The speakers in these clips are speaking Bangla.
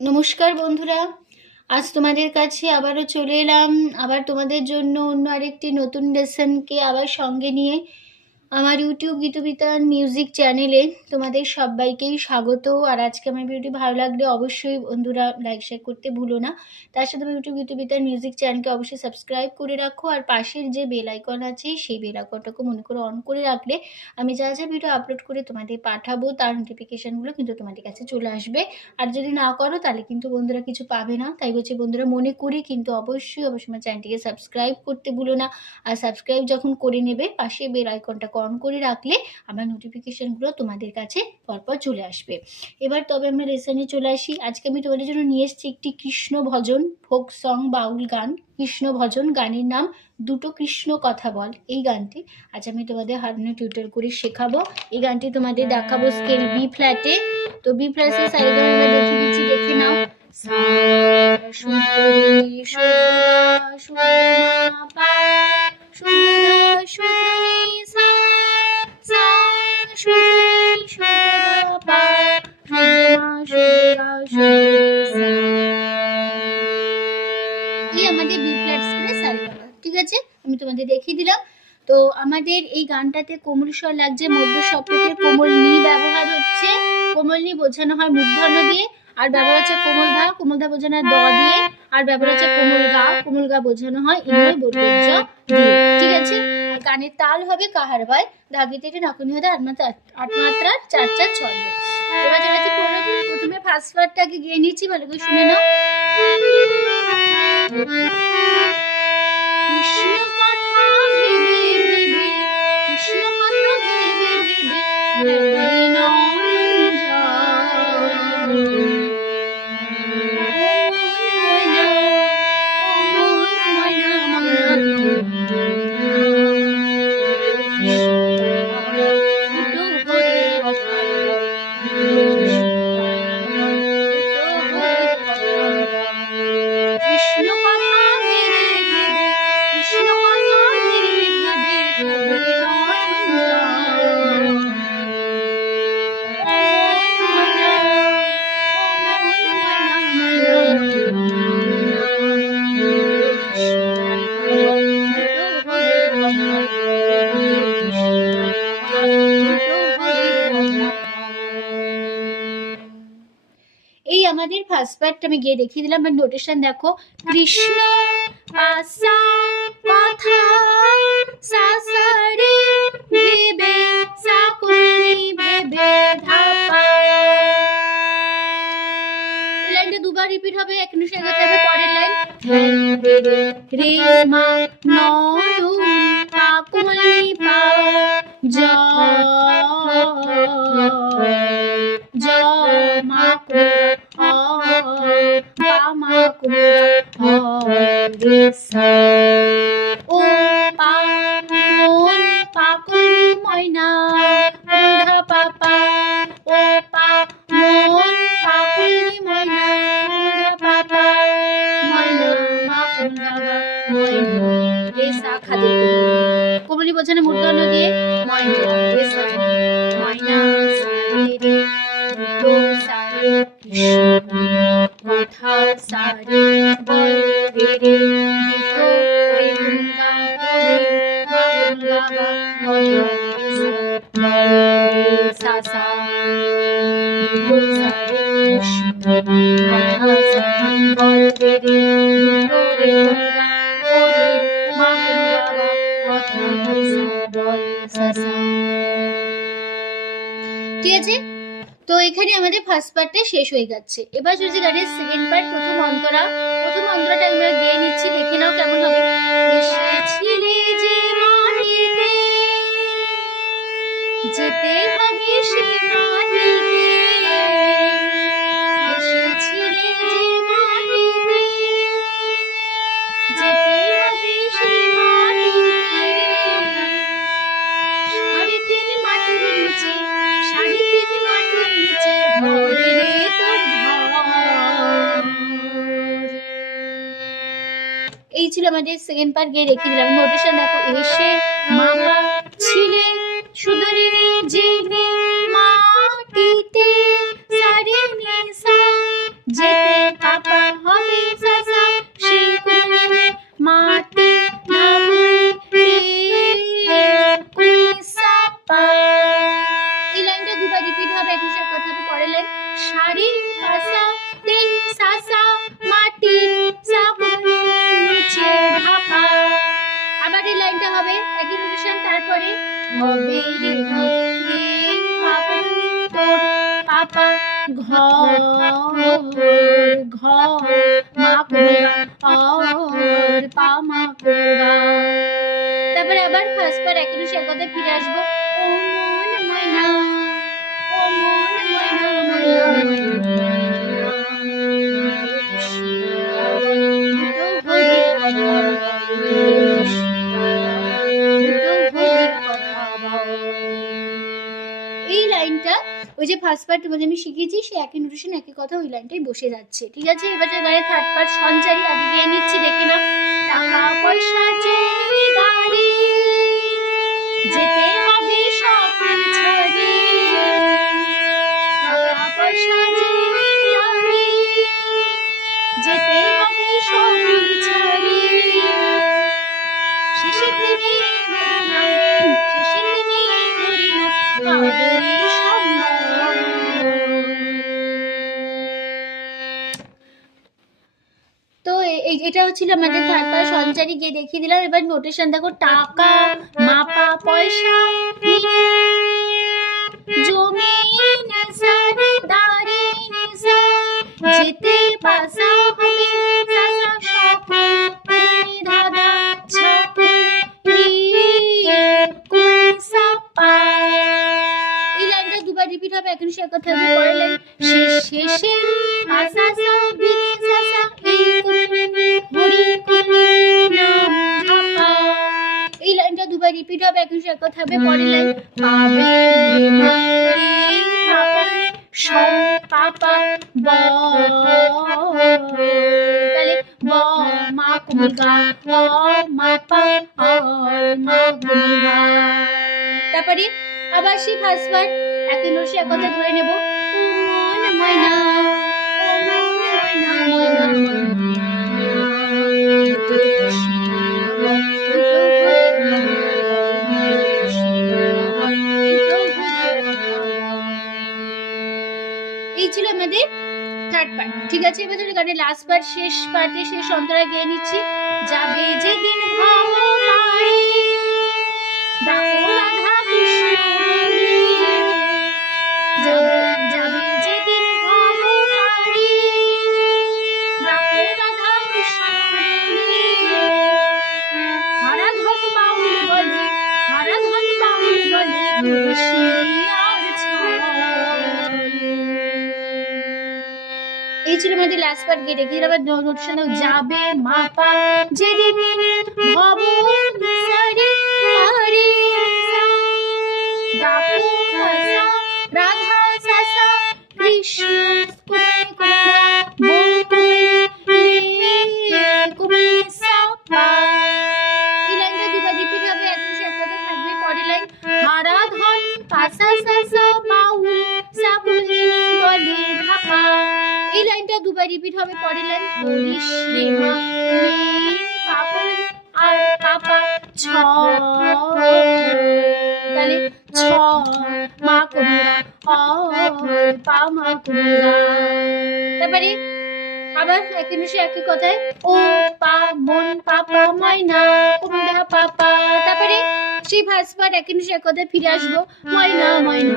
নমস্কার বন্ধুরা, আজ তোমাদের কাছে আবারও চলে এলাম। আবার তোমাদের জন্য অন্য আরেকটি নতুন লেসনকে আবার সঙ্গে নিয়ে আমার ইউটিউব গীতবিতান মিউজিক চ্যানেলে তোমাদের সবাইকেই স্বাগত। আর আজকে আমার ভিডিওটি ভালো লাগলে অবশ্যই বন্ধুরা লাইক শেয়ার করতে ভুলো না। তার সাথে আমার ইউটিউব গীতবিতান মিউজিক চ্যানেলকে অবশ্যই সাবস্ক্রাইব করে রাখো। আর পাশের যে বেল আইকন আছে, সেই বেল আইকনটাকে মনে করে অন করে রাখলে আমি যা যা ভিডিও আপলোড করে তোমাদের পাঠাবো, তার নোটিফিকেশানগুলো কিন্তু তোমাদের কাছে চলে আসবে। আর যদি না করো, তাহলে কিন্তু বন্ধুরা কিছু পাবে না। তাই বলছি বন্ধুরা, মনে করি কিন্তু অবশ্যই অবশ্যই আমার চ্যানেলটিকে সাবস্ক্রাইব করতে ভুলো না। আর সাবস্ক্রাইব যখন করে নেবে, পাশে বেল আইকনটাকে অন করে রাখলে আমার নোটিফিকেশানগুলো তোমাদের কাছে পরপর চলে আসবে। এবার তবে আমরা রেসানে চলে আসি। আজকে আমি তোমাদের জন্য নিয়ে এসেছি একটি কৃষ্ণ ভজন ফোক সং বাউল গান। কৃষ্ণ ভজন গানের নাম দুটো কৃষ্ণ কথা বল এই গানটি। আজ আমি তোমাদের হারমোনিয়াম টিউটর করে শেখাবো। এই গানটি তোমাদের দেখাবো স্কেল বি ফ্ল্যাটে তো বি ফ্ল্যাটে সাইডে আমি দেখিয়ে দিচ্ছি, দেখে নাও। সা সুন্দরী, সুন্দরা। এই আমাদের বি ফ্ল্যাট স্কেলে সারেগামা ঠিক আছে? আমি তোমাদের দেখিয়ে দিলাম। তো আমাদের এই গানটাতে কোমল স্বর লাগছে, মধ্য সপ্তকের কোমল নি ব্যবহার হচ্ছে। কোমল নি বোঝানো হয় মূর্ধন্য দিয়ে, আর ব্যবহার হচ্ছে কোমল ধা কোমল ধা বোঝানো হয় দ দিয়ে, আর ব্যবহার হচ্ছে কোমল গা কোমল গা বোঝানো হয় ইন্দ্র বর্গজ দিয়ে, ঠিক আছে? আর গানের তাল হবে কাহার ভাই? ধাগি থেকে নাকুনি হতে আটমাত্রা চার চার ছয় প্রথমে- ফার্স্ট পার্টটাকে গিয়ে নিচ্ছি, ভালো করে শুনে নাও। কৃষ্ণ কথা ফার্স্ট আমি গিয়ে দেখিয়ে দিলাম আর নোটেশন দেখো, কৃষ্ণ লাইনটা দুবার রিপিট হবে, এক হবে, পরের লাইন। রে মা পাকুমলি পা ময়না রে সা খাদি কোমলি বোঝানো মূর্ধন্য দিয়ে ময়না রে সা ময়না সা রে রে দুটো সারে কৃষ্ণ। সারে, বল রে, দুটো রে গুঙ্গা গুঙ্গা ময়না সা সা সারে কৃষ্ণ সারে বল রে গুঙ্গা রে সা ঠিক আছে? তো এখানে আমাদের ফার্স্ট পার্টটা শেষ হয়ে যাচ্ছে। এবার যদি গানের সেকেন্ড পার্ট প্রথম অন্তরা, প্রথম অন্তরাটা আমরা গিয়ে নিচ্ছি, দেখে নাও কেমন হবে। যেতে হবে সে এই ছিল আমাদের সেকেন্ড পার্ট গিয়ে রেখে দিলাম। নোটিশন দেখো, এসে মামা ছিলে সুদরিনী জেগে ঘর ঘর তারপরে আবার ফার্স্ট পার একই কথা ফিরে আসব। ফার্স্ট পার্ট তোমাদের আমি শিখিয়েছি, সে একই নোটেশন একই কথা ওই লাইনটাই বসে যাচ্ছে। ঠিক আছে? এবার যে গাড়ি থার্ড পার্ট সঞ্চারি আগে গিয়ে নিচ্ছি, দেখে নাও। ছিল আমাদের তারপর সঞ্চারি গিয়ে দেখিয়ে দিলাম এবার নোটেশন দেখো টাকা মাপা পয়সা নিয়ে জমি পরের লাইন পাবে। মা তারপরে আবার সেই ফার্স্ট পার্ট একই নোটে এক কথা ধরে নেব। মন ময়না ময়না ময়না। এই ছিল আমাদের থার্ড পার্ট ঠিক আছে? এবার ধরে গানের লাস্ট পার্ট শেষ পার্টে শেষ অন্তরা গিয়ে নিচ্ছি। যাবে যেদিন পাই পারি এই ছিল আমাদের লাস্ট পার্ট গিয়ে যাবে মাপা। যেদিন ভব সারি রাধা কৃষ্ণ বকুলে দুবার রিপিট হবে পরের লাইন হরিশ রে মা পাপা আর পাপা ছ। তাহলে ছ। মা অ পা মা তারপরে আবার একই নিশে একই কথায় ও পা মন পাপা ময়না কুমিরা পাপা। তারপরে সেই ভাস পার একই নিশে এক কথায় ফিরে আসব ময়না ময়না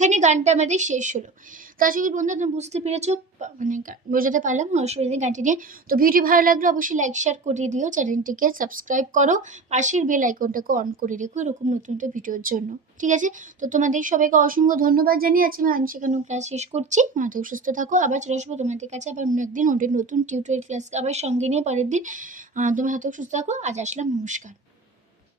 এখানে গানটা আমাদের শেষ হলো। তো বন্ধু তুমি বুঝতে পেরেছ মানে বোঝাতে পারলাম, অসুবিধা গানটি নিয়ে। তো ভিডিও ভালো লাগলে অবশ্যই লাইক শেয়ার করে দিও, চ্যানেলটিকে সাবস্ক্রাইব করো, পাশের বেল আইকনটাকে অন করে রেখো এরকম নতুন নতুন ভিডিওর জন্য। ঠিক আছে? তো তোমাদের সবাইকে অসংখ্য ধন্যবাদ জানিয়ে আছি আমি সেখানে ক্লাস শেষ করছি। মাথাও সুস্থ থাকো, আবার চলে আসব তোমাদের কাছে আবার অন্য একদিন, ওদের নতুন টিউটোরিয়াল ক্লাস আবার সঙ্গে নিয়ে পরের দিন। তোমার হাতেও সুস্থ থাকো, আজ আসলাম, নমস্কার।